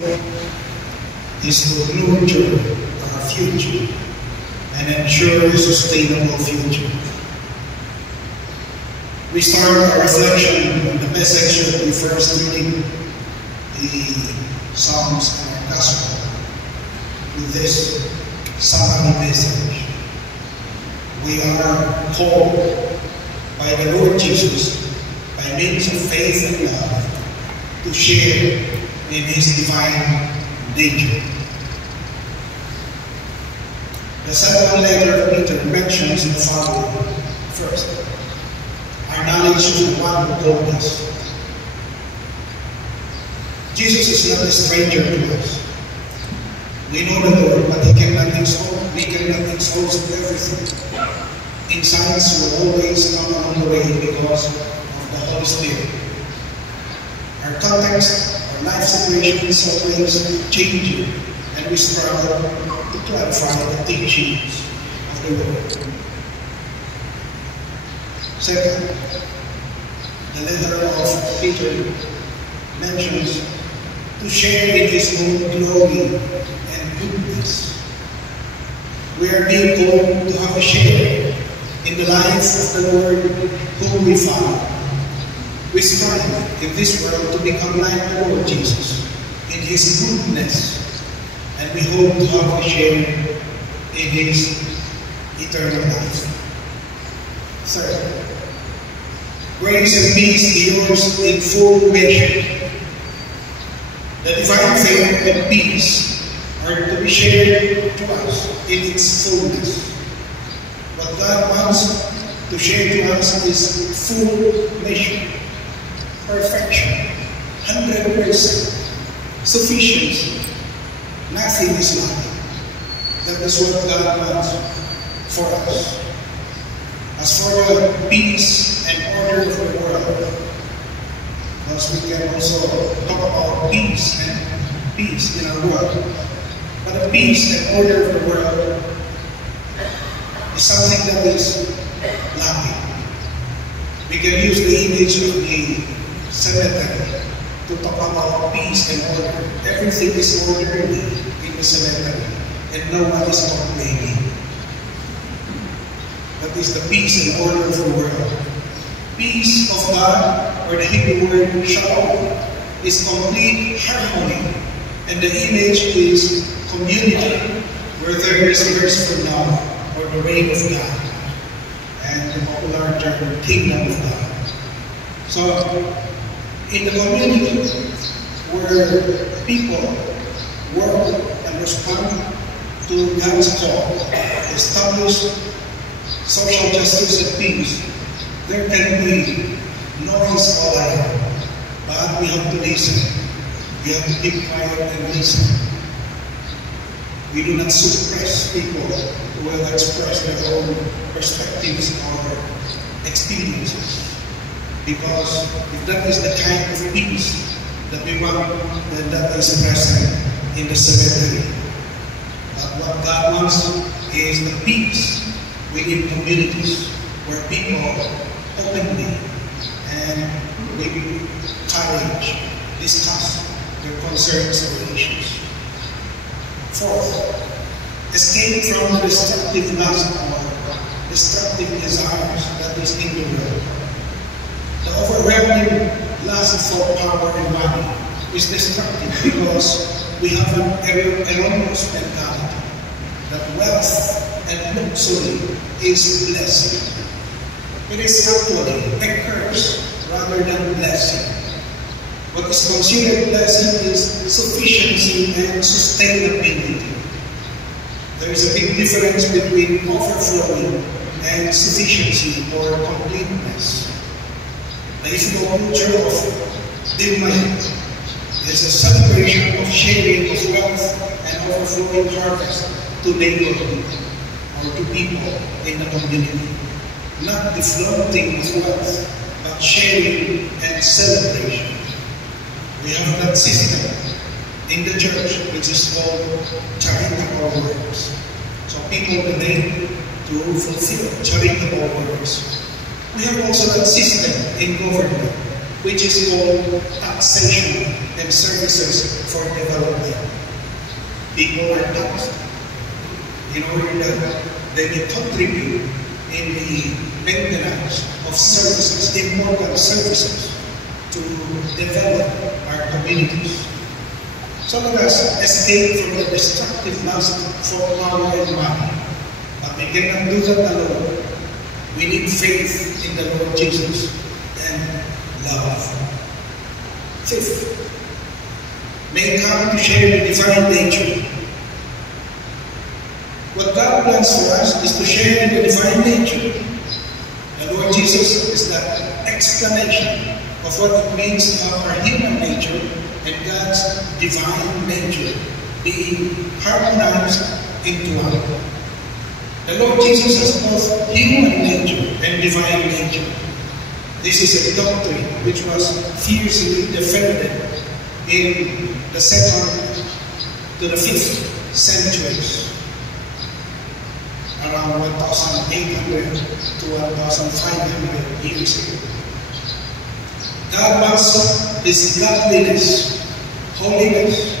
is to nurture our future and ensure a sustainable future. We start our reflection on the message that we first read the Psalms and our Gospel with this summary message. We are called by the Lord Jesus by means of faith and love to share in His divine nature. The second letter of Peter mentions the following. First, our knowledge of the one who called us. Jesus is not a stranger to us. We know the Lord, but we cannot expose everything. Insights will always come along the way because of the Holy Spirit. Our context, our life situations always changing, and we struggle to clarify the teachings of the Lord. Second, the letter of Peter mentions to share in His own glory and goodness. We are being called to have a share in the life of the Lord whom we follow. We strive in this world to become like the Lord Jesus in His goodness, and we hope to have a share in His eternal life. Third, grace and peace be yours in full measure. The divine faith and peace are to be shared to us in its fullness. What God wants to share to us is full measure, perfection, 100%, sufficiency. Nothing is lacking. That is what God wants for us. As for the peace and order of the world, because we can also talk about peace in our world. But the peace and order of the world is something that is lacking. We can use the image of the cemetery to talk about peace and order. Everything is orderly in the cemetery, and no one is complaining. That is the peace and order of the world. Peace of God, or the Hebrew word shalom, is complete harmony, and the image is community, where there is rest from love, or the reign of God, and the popular term, kingdom of God. So, in the community where people work and respond to God's call, establish social justice and peace, there can be noise all around, but we have to listen. We have to keep quiet and listen. We do not suppress people who will express their own perspectives or experiences. Because if that is the kind of peace that we want, then that is present in the cemetery. But what God wants is the peace within communities where people openly and with courage discuss their concerns and issues. Fourth, escape from the destructive lust or destructive desires that is in the world. The overwhelming lust for power and money is destructive because we have an erroneous mentality that wealth and luxury is blessing. It is actually a curse rather than blessing. What is considered blessing is sufficiency and sustainability. There is a big difference between overflowing and sufficiency or completeness. The Ifugao culture of Dimay is a celebration of sharing of wealth and overflowing harvest to neighborhood or to people in the community. Not the flaunting of wealth, but sharing and celebration. We have that system in the church which is called charitable works. So people donate to fulfill charitable works. We have also that system in government which is called taxation and services for development. People are taxed in order that they may contribute in the maintenance of services, important services, to develop our communities. So let us escape from the destructive lust for power and money. But we cannot do that alone. We need faith in the Lord Jesus and love. Fifth, may come to share the divine nature. What God plans for us is to share in the divine nature. The Lord Jesus is the explanation of what it means to have our human nature and God's divine nature being harmonized into one. The Lord Jesus has both human nature and divine nature. This is a doctrine which was fiercely defended in the 2nd to the 5th centuries, around 1,800 to 1,500 years ago. God wants His godliness, holiness,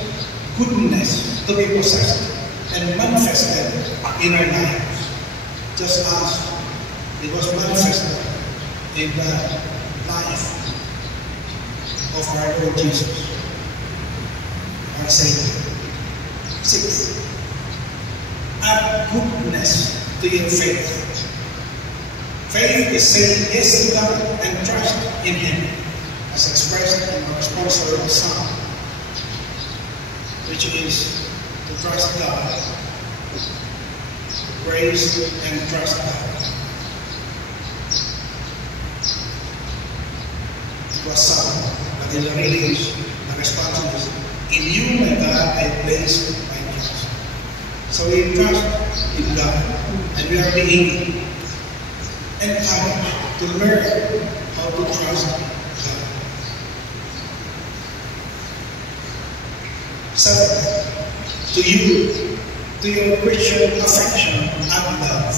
goodness to be possessed and manifested in our lives, just as it was manifested in the life of our Lord Jesus, our Savior. 6. Add goodness to your faith. Faith is saying yes to God and trust in Him, as expressed in our sponsor psalm, which is to trust God, to praise and trust God. It was sung, but in the readings, the response is, in you, my God, I place my trust. So we trust in God, and we are being encouraged to learn how to trust God. 7. To your Christian affection and love.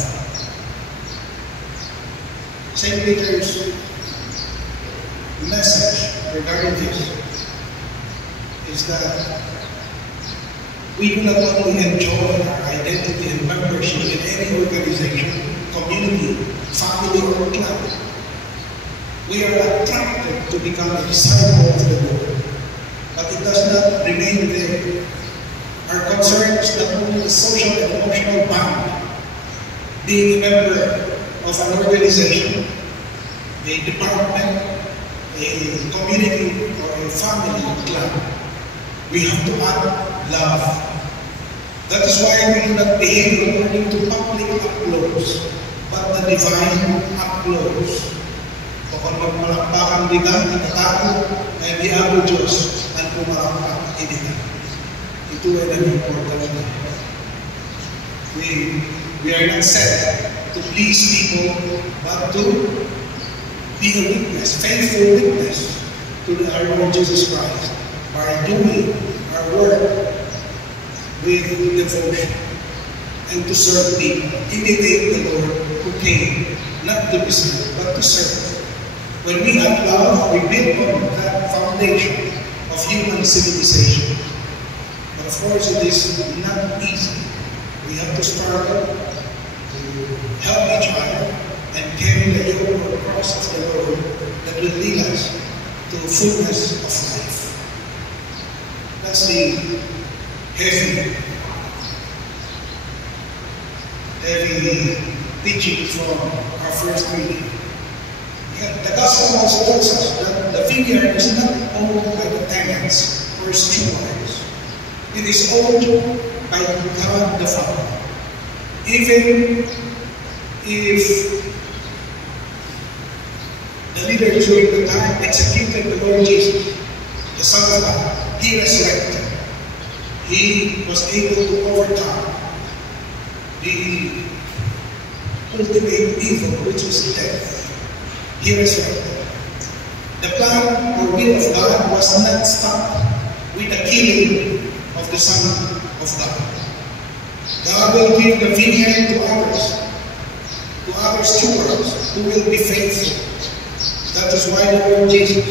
St. Peter's message regarding this is that we do not only enjoy our identity and membership in any organization, community, family, or club. We are attracted to become a disciple of the Lord. But it does not remain there. Our concern is not only the social and emotional bond, being a member of an organization, a department, a community, or a family club. We have to add love. That is why we do not behave according to public applause, but the divine applause. Kapag magmalakpakan kita, ikatako, ay diabo Diyos ang pumalakpak kita. Ito ay important. We are not set to please people, but to be a witness, faithful witness to our Lord Jesus Christ by doing our work with devotion and to serve people. Imitate the Lord who came not to be served, but to serve. When we have love, we build on that foundation of human civilization. But of course, it is not easy. We have to struggle to help each other and carry the yoke or cross of the Lord that will lead us to fullness of life. That's the heavy teaching from our first reading. The gospel also tells us that the vineyard is not owned by the tenants or stewards. It is owned by God the Father. Even if the leader during the time executed the Lord Jesus, the Son of God, He resurrected. He was able to overcome the ultimate evil, which was death. He resurrected. The plan or will of God was not stopped with the killing of the Son of God. God will give the vineyard to other stewards who will be faithful. That is why the Lord Jesus,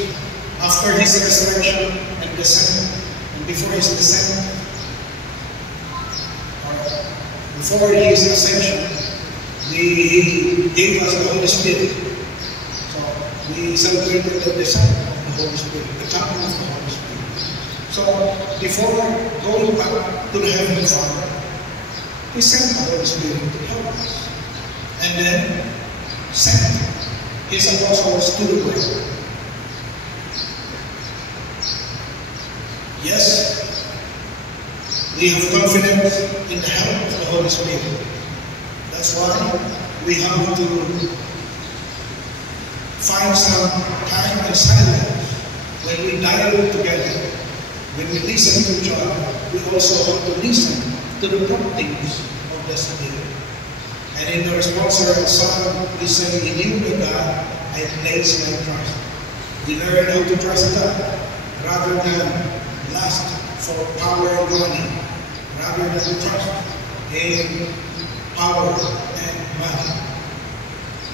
after His resurrection and in the center. And before his descent, or before his ascension, he gave us the Holy Spirit. So we celebrated the descent of the Holy Spirit, the coming of the Holy Spirit. So before going back to the Heavenly Father, he sent the Holy Spirit to help us. And then sent his apostles to the world. Yes, we have confidence in the help of the Holy Spirit. That's why we have to find some time and silence when we dialogue together. When we listen to each other, we also have to listen to the promptings of the Spirit. And in the responsorial psalm, we say, "In you, my God, I place my trust." We learn how to trust God rather than lust for power and money, rather than trust in power and money.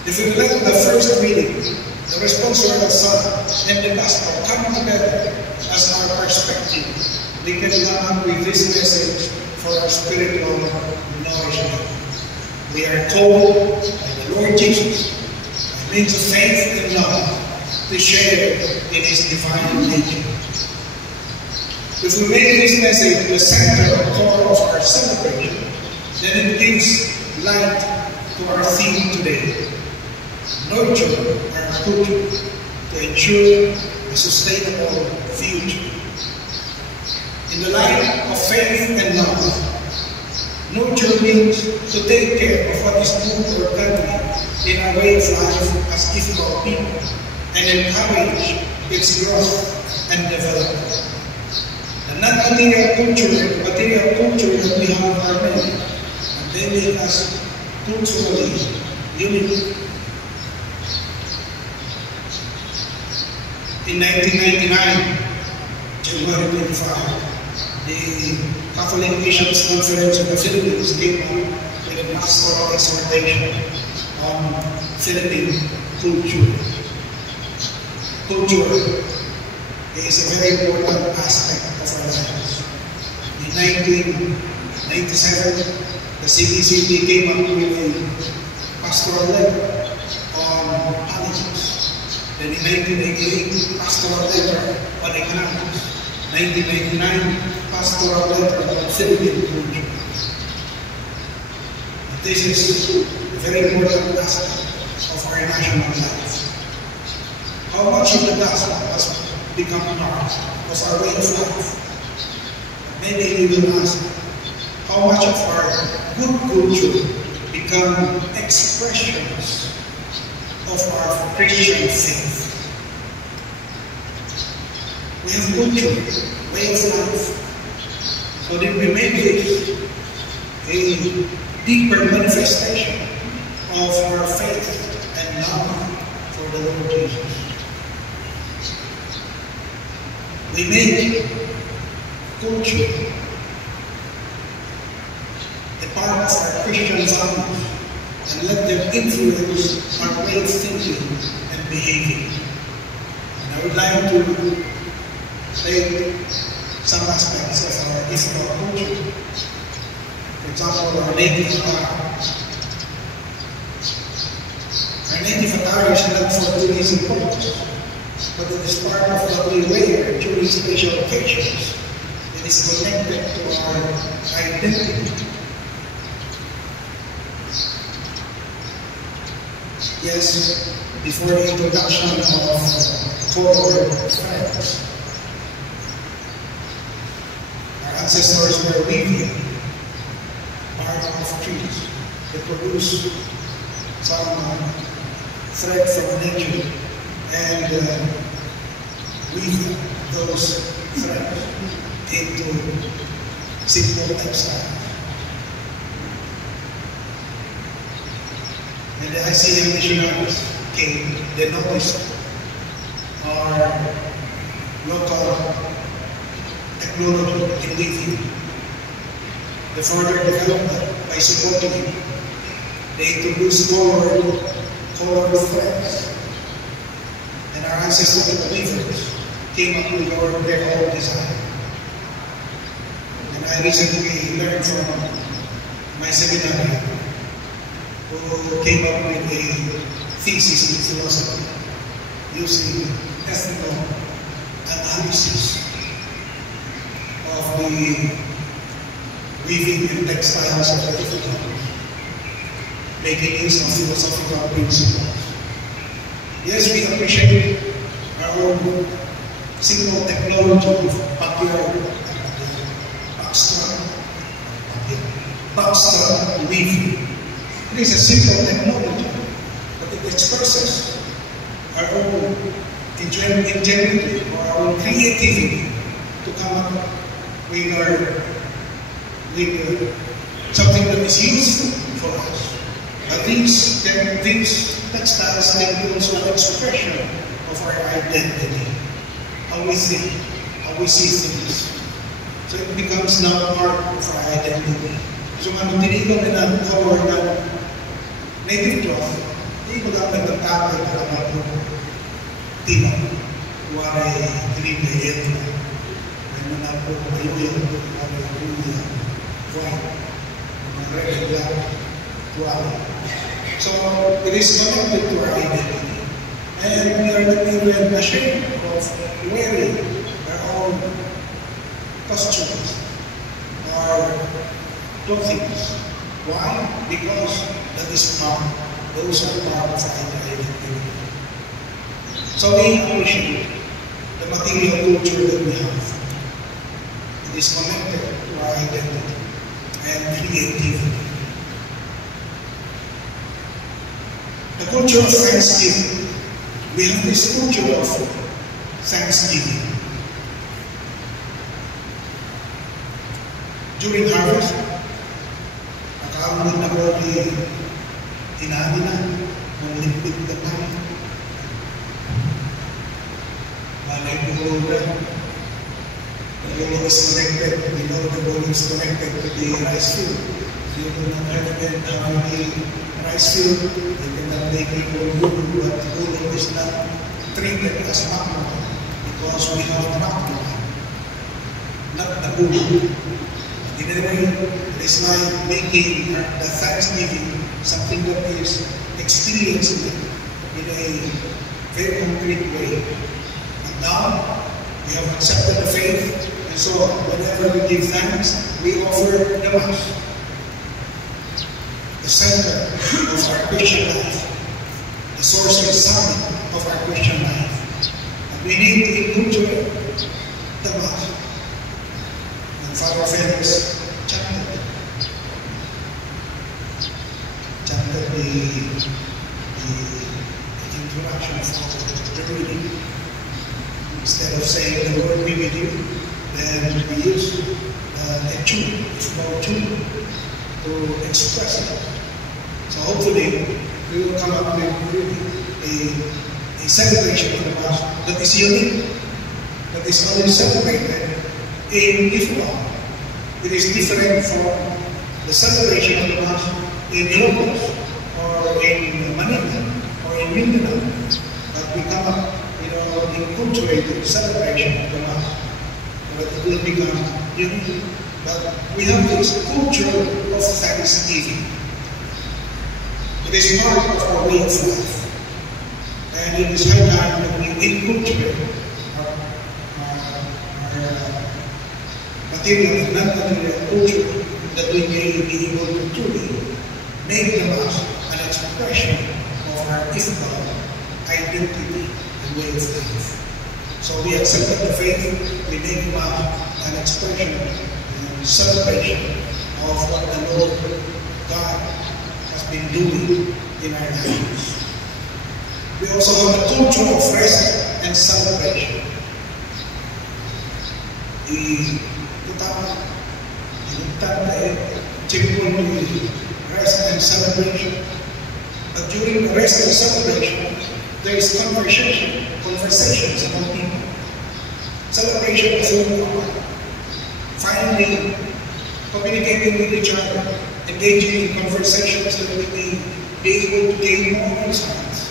If we let the first reading, the responsorial psalm, and the gospel come together as our perspective, we can come up with this message for our spiritual nourishment. We are told by the Lord Jesus, by means of faith and love, to share in His divine nature. If we make this message the center or core of our celebration, then it gives light to our theme today. Nurture our culture to ensure a sustainable future. In the light of faith and love, nurture means to take care of what is good or godly in our way of life as ethical people and encourage its growth and development. The non-material culture that we have are many, and they make us culturally unique. In 1999, January 25, the Catholic Bishops' Conference of the Philippines came up with a pastoral exhortation on Philippine culture. Culture is a very important aspect of our lives. In 1997, the CBCP came up with a pastoral letter on politics. Then in 1988, pastoral letter on economics. 1999, pastoral letter on Philippine culture. This is a very important aspect of our national life. How much of the gospel has become part of our way of life? Maybe we will ask, how much of our good culture become expressions of our Christian faith? We have culture, way of life. So that we make it a deeper manifestation of our faith and love for the Lord Jesus. We make culture a part of our Christian values and let them influence our way of thinking and behaving. And I would like to take some aspects of our ethical culture. For example, our native attire. Our native attire is not for tourism purposes, but it is part of what we wear during special occasions. It is connected to our identity. Yes, before the introduction of forward friends, our ancestors were weaving bark of trees. They produced some thread from nature and weave those threads into simple textiles. And the ICM missionaries came, they noticed our local technology in weaving. They further developed that by supporting it. They introduced colored threads. And our ancestors were weavers. came up with their own design. And I recently learned from my seminary who came up with a thesis in philosophy using ethical analysis of the weaving and textiles of the different making use of philosophical principles. Yes, we appreciate our own simple technology of Baxter weaving. It is a simple technology, but it expresses our own ingenuity or our own creativity to come up with something that is useful for us. But these textiles can be also an expression of our identity, how we think, how we see things. So it becomes now part of our identity. So kung tinigon na ng color ng native cloth, hindi ko lang nagtatapos na mga tila. Kuwari, tinipayet na. May mga po ayuyan, kuwari, ayuyan, white, mga red and black, kuwari. So it is connected to our identity. And we are not even ashamed of wearing our own costumes, our clothing. Why? Because that is those are part of our identity. So we appreciate the material culture that we have. It is connected to our identity and creativity. The culture of Thanksgiving. We have this culture of Thanksgiving. During harvest, nakaunod na ko ni inabi na ng limpid na tayo. Malay po ko na the ball is connected. We know the ball is connected to the rice field. So you cannot element the rice field. You cannot make people good, but the ball is not treated as macro because we have macro, not the ball. In a way, it is like making the Thanksgiving something that is experienced in a very concrete way. And now, we have accepted the faith, and so whenever we give thanks, we offer the Mass, the center of our Christian life, the source and summit of our Christian life. And we need to inculturate the Mass. And Father Felix chanted the introduction of the reading. Instead of saying the Lord be with you, then we use a tune, a small tune, to express it. So hopefully, we will come up with a celebration of the Mass that is unique, that is only celebrated in Ifugao. It is different from the celebration of the Mass in Ilocos, or in Manila, or in Mindanao. But we come up, enculturated celebration of the Mass. But it will become unique. But we have this culture of Thanksgiving. It is part of our way of life. And it is high time that we inculturate our material and non-material culture, that we may be able to truly make the Mass an expression of our Ifugao identity and way of life. So we accepted the faith, we make the Mass an expression and celebration of what the Lord God has been doing in our lives. We also have a culture of rest and celebration. Rest and celebration. But during the rest and celebration, there is conversations among people. Celebration is who we are. Finally, communicating with each other, engaging in conversations that we may be able to gain more insights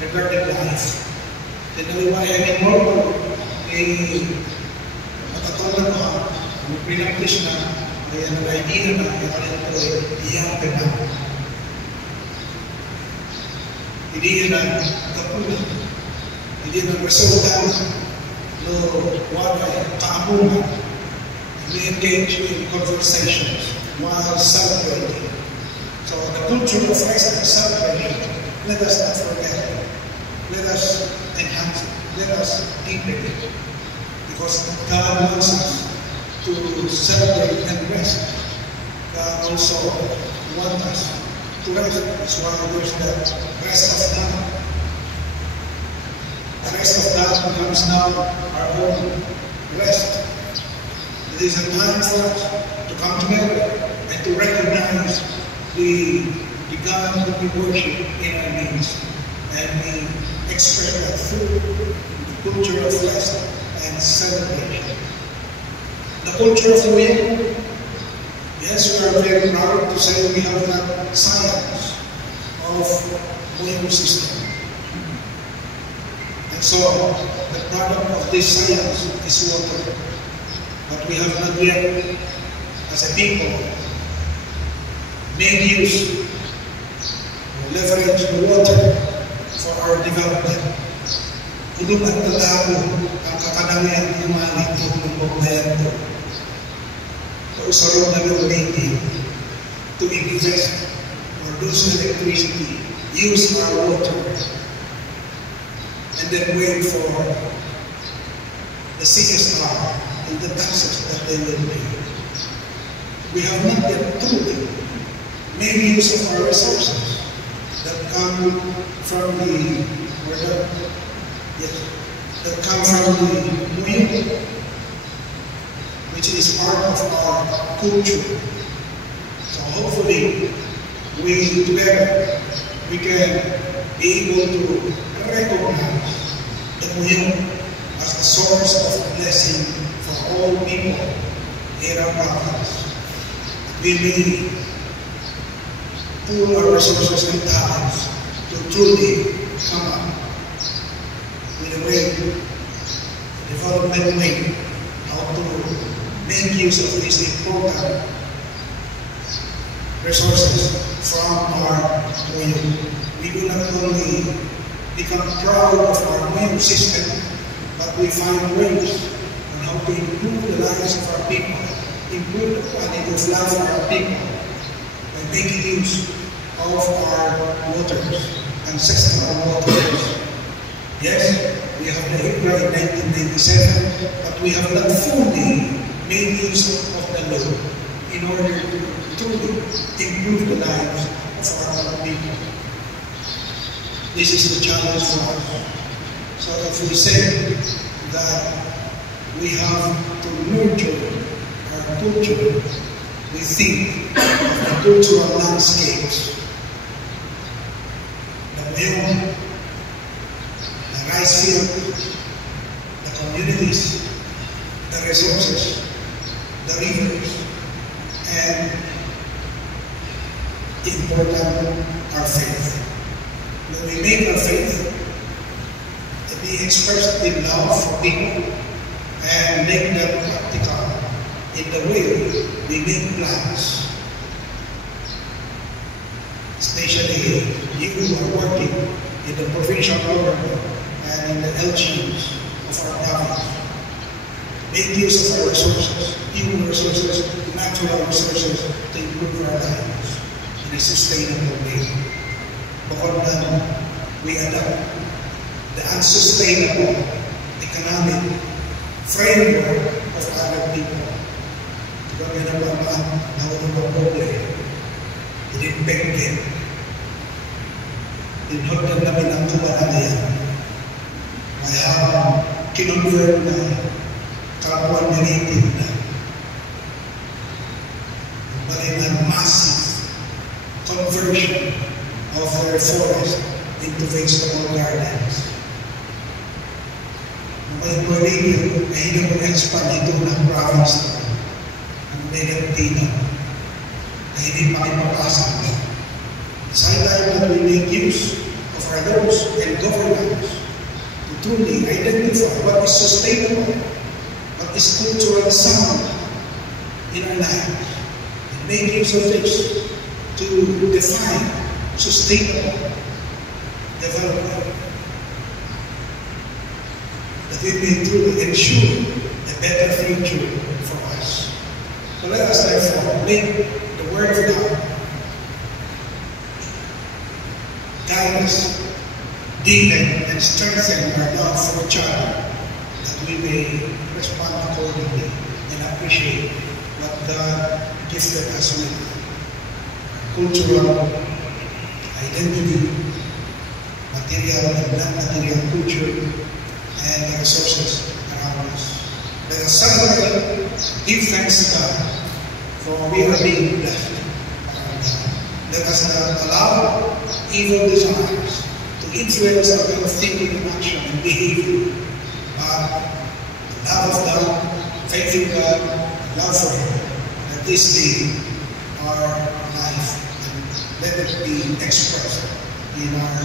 regarding life. Tinaliwayan ng more matatalan ko, pinag-push na, may idea na, iyang na. Hindi na kapunan, hindi na resulta no walay kaamunan. We engage in conversations while celebrating. So the culture of rest and celebration, let us not forget it. Let us enhance it. Let us deepen it. Because God wants us to celebrate and rest. God also wants us to rest. That's why there's the rest of God. The rest of God becomes now our own rest. It is a time for us to come together and to recognize the God that we worship in our midst. And we express that through the culture of rest and celebration. The culture of Nuyen. Yes, we are very proud to say we have that science of Nuyen system. And so, the product of this science is water. But we have not yet, as a people, made use or leverage the water for our development. Ulog at tatao ang kakadamihan ng mga nito ng pagbayan ito. Kausarong na ng native to invest or produce electricity, use our water, and then wait for the CSR and the taxes that they will pay. We have not yet truly made use of our resources that come from the Nuyen, which is part of our culture. So hopefully, we together we can be able to recognize the Nuyen as a source of blessing for all people in our province. We may pool our resources and talents to truly come up with a way, a development way, how to make use of these important resources from our Nuyen. We will not only become proud of our Nuyen system, but we find ways on how to improve the lives of our people, improve the quality of life of our people, by making use of our waters, ancestral waters. Yes, we have the ICRA in 1997, but we have not fully made use of the law in order to truly improve the lives of our people. This is the challenge for us. So if we say that we have to nurture our culture, we think of the cultural landscapes, the mill, the rice field, the communities, the resources, the rivers, and important, our faith. When we make our faith to be expressed in love for people and make them practical in the way we make plans, especially you who are working in the provincial government and in the LGUs of our province. Make use of our resources, human resources, natural resources to improve our lives in a sustainable way. Bukod na we adopt the unsustainable economic framework of other people. Kami naman na unang pobre, dinipengke, dinhotdan namin ang kawalan kaya kinonvert na kapwa native na balikan massive conversion of their forest into vegetable gardens. Ang native ay hindi mo na-expand ito ng province ng Medellino na hindi makipapasok. It's high time that we make use of our laws and governments to truly identify what is sustainable, what is culturally sound in our lives, and make use of this to define sustainable development, that we may truly ensure a better future for us. So let us therefore make the Word of God guide us, deepen and strengthen our love for each other, that we may respond accordingly and appreciate what God gifted us with: cultural identity, material and non-material culture, and the resources around us. Let us celebrate, give thanks to God, for we are being blessed around God. Let us not allow evil desires to influence our way of thinking and action and behavior, but the love of God, faith in God, love for Him, that this be our life, and let it be expressed in our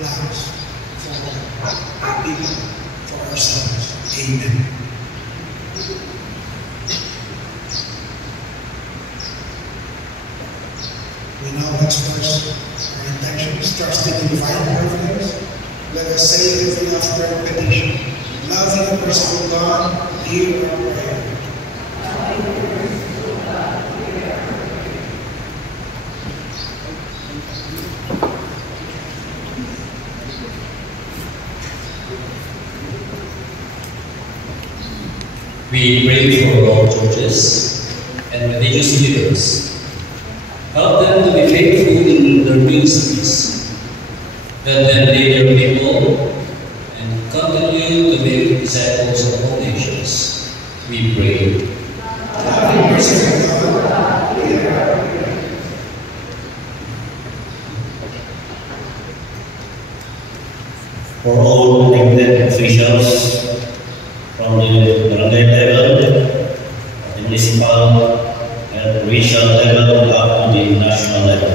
lives for our people, for ourselves. Amen. We now express our intentions, trusting in divine providence. Let us say every after petition: loving and merciful God, hear our prayer. We pray for all churches and religious leaders. Help them to be faithful in their ministries. Let them lead their people and continue to make disciples of all nations. We pray. For all elected officials from the barangay level, the municipal and regional level up to the national level.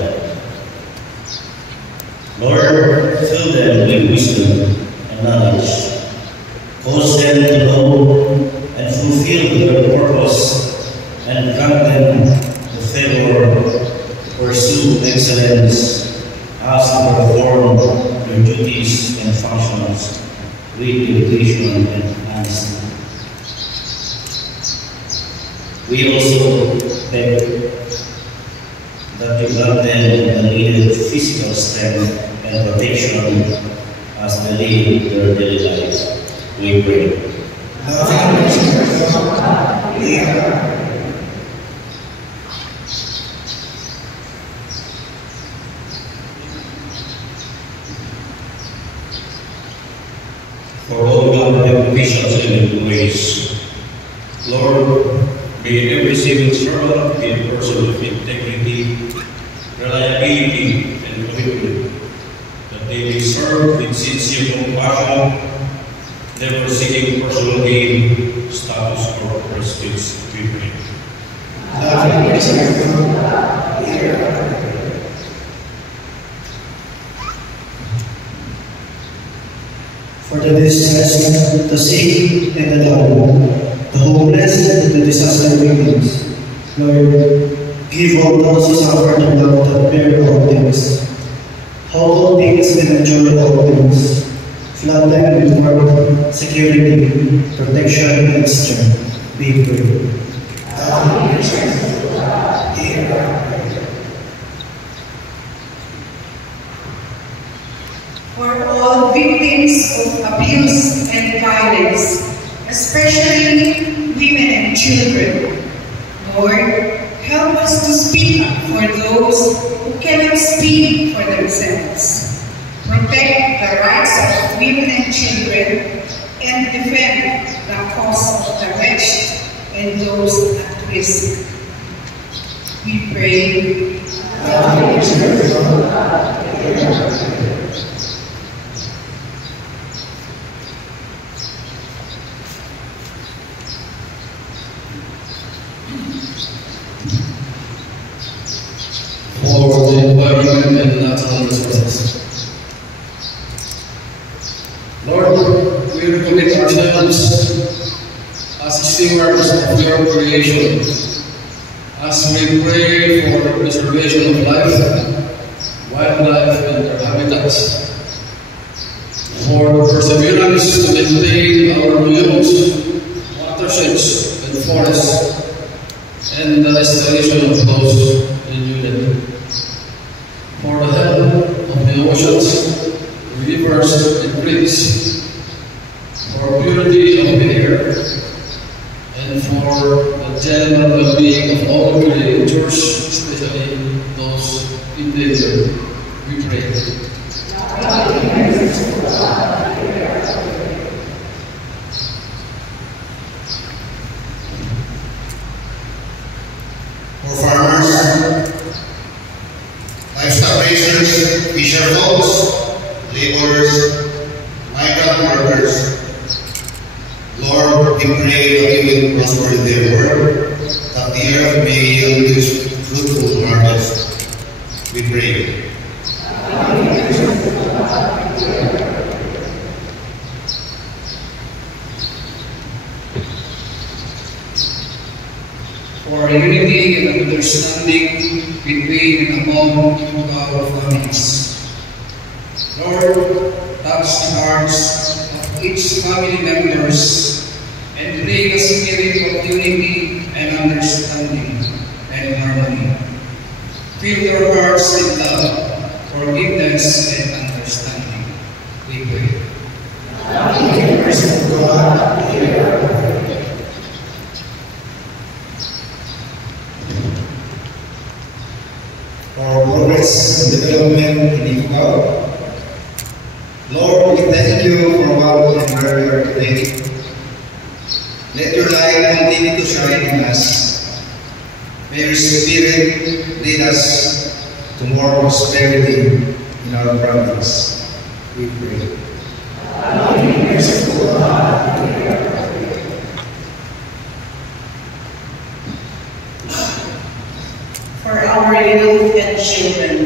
Lord, fill them with wisdom and knowledge. Cause them to know and fulfill their purpose, and grant them the favor to pursue excellence as they perform their duties and functions with dedication and honesty. We also beg that you grant them the needed physical strength and protection as they live their daily life. We pray. For all government officials and employees, Lord, may every civil servant be a person of integrity, reliability, and commitment, that they may serve with sincere compassion, never seeking personal gain, status, or prestige. We pray. For the distressed, the sick, and the dying, the homeless, and the disaster victims, Lord, give all those who suffer the love that bear all things. Hold all things and endure all things. Flood them with work, security, protection, and strength. We pray. For all victims of abuse and violence, especially women and children, Lord, help us to speak up for those who cannot speak for themselves. Protect the rights of women and children and defend the cause of the wretched and those at risk. We pray. For the environment and natural resources. Lord, your creation. As we pray for the preservation of life, wildlife, and their habitats, for perseverance to maintain our dunes, watersheds, and forests, and the restoration of those denuded, for the health of the oceans, rivers, and creeks, for purity of the air, and for the general well-being of all creatures, especially those in danger. We pray. For farmers, livestock raisers, fisher folks, laborers, migrant workers, Lord, we pray that you will prosper their work, that the earth may yield its fruitful harvest. We pray. For unity and understanding between and among our families. Lord, touch the hearts of each family members and bring a spirit of unity and understanding and harmony. Fill their hearts with love, forgiveness, and understanding. We pray. For progress and development in Ifugao. Lord, we thank you for what and where we are today. Let your light continue to shine in us. May your Spirit lead us to more prosperity in our province. We pray. For our youth and children,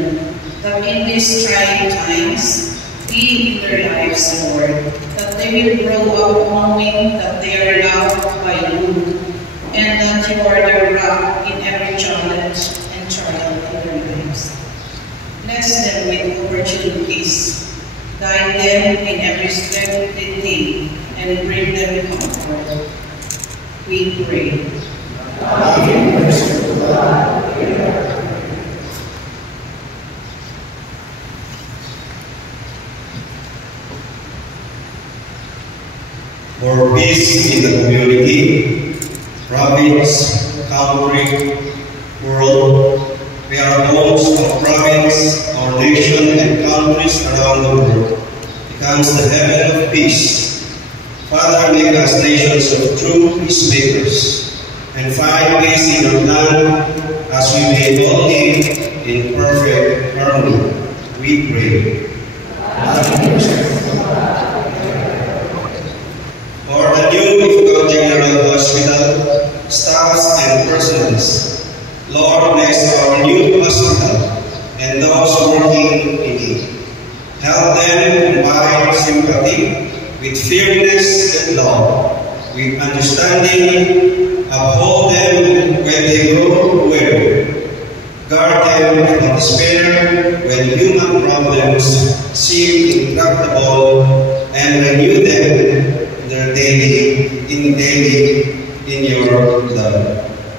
that in these trying times, be in their lives, Lord, that they will grow up knowing that they are loved by you, and that you are their rock in every challenge and trial in their lives. Bless them with opportunities, guide them in every step they take, and bring them comfort. We pray. For peace in the community, province, country, world, we are homes of province, our nation, and countries around the world, becomes the heaven of peace. Father, make us nations of true peacemakers, and find peace in our land as we may all live in perfect harmony. We pray. For the new Ifugao General Hospital, staffs and personnel, Lord, bless our new hospital and those working in it. Help them combine sympathy with fairness and love, with understanding, uphold them when they grow weary, guard them from despair when human problems seem intractable, and renew them daily in your love.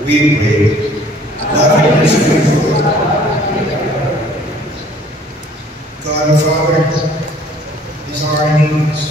We pray. God and Father, these are our needs.